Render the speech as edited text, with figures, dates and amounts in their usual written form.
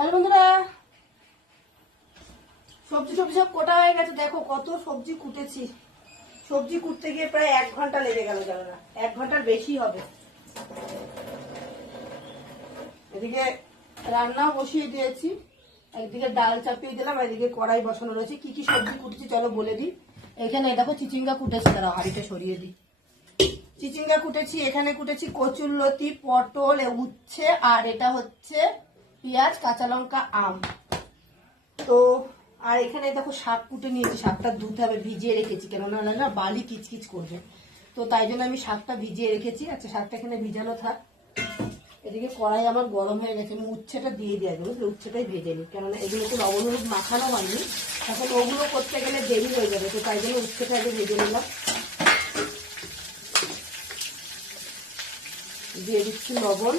Hello বন্ধুরা, সবজি সব কোটা হয়ে গেছে। দেখো কত সবজি কুটেছি। সবজি কুটতে গিয়ে প্রায় 1 ঘন্টা লেগে গেল, জানো না 1 ঘন্টার বেশি হবে। এদিকে রান্নাও বসিয়ে দিয়েছি, একদিকে ডাল চাপিয়ে দিলাম, এদিকে কড়াই বসানো রয়েছে। কি কি সবজি কুটেছি চলো বলে দিই। এখানে দেখো চিচিঙ্গা কুটেছি, তারা হাঁড়িটা সরিয়ে দিই। চিচিঙ্গা কুটেছি, এখানে কুটেছি কচুরলতি, পটল, উচ্ছে, আর এটা হচ্ছে পেঁয়াজ, কাঁচা লঙ্কা, আম। তো আর এখানে দেখো শাক কুটে নিয়েছি। শাকটা ধুতে হবে, ভিজিয়ে রেখেছি, কেননা না বালি কিচকিচ করবে। তো তাই জন্য আমি শাকটা ভিজিয়ে রেখেছি। আচ্ছা, শাকটা এখানে ভিজানো থাক। এদিকে কড়াই আমার গরম হয়ে গেছে, আমি উচ্ছেটা দিয়ে দিয়ে দেবো। উচ্ছেটাই ভেজে নিই, কেননা এগুলোকে লবণ হলুদ মাখানো হয়নি, এখন ওগুলো করতে গেলে দেরি হয়ে যাবে। তো তাই জন্য উচ্ছেটা আগে ভেজে নিলাম। দিয়ে দিচ্ছি লবণ,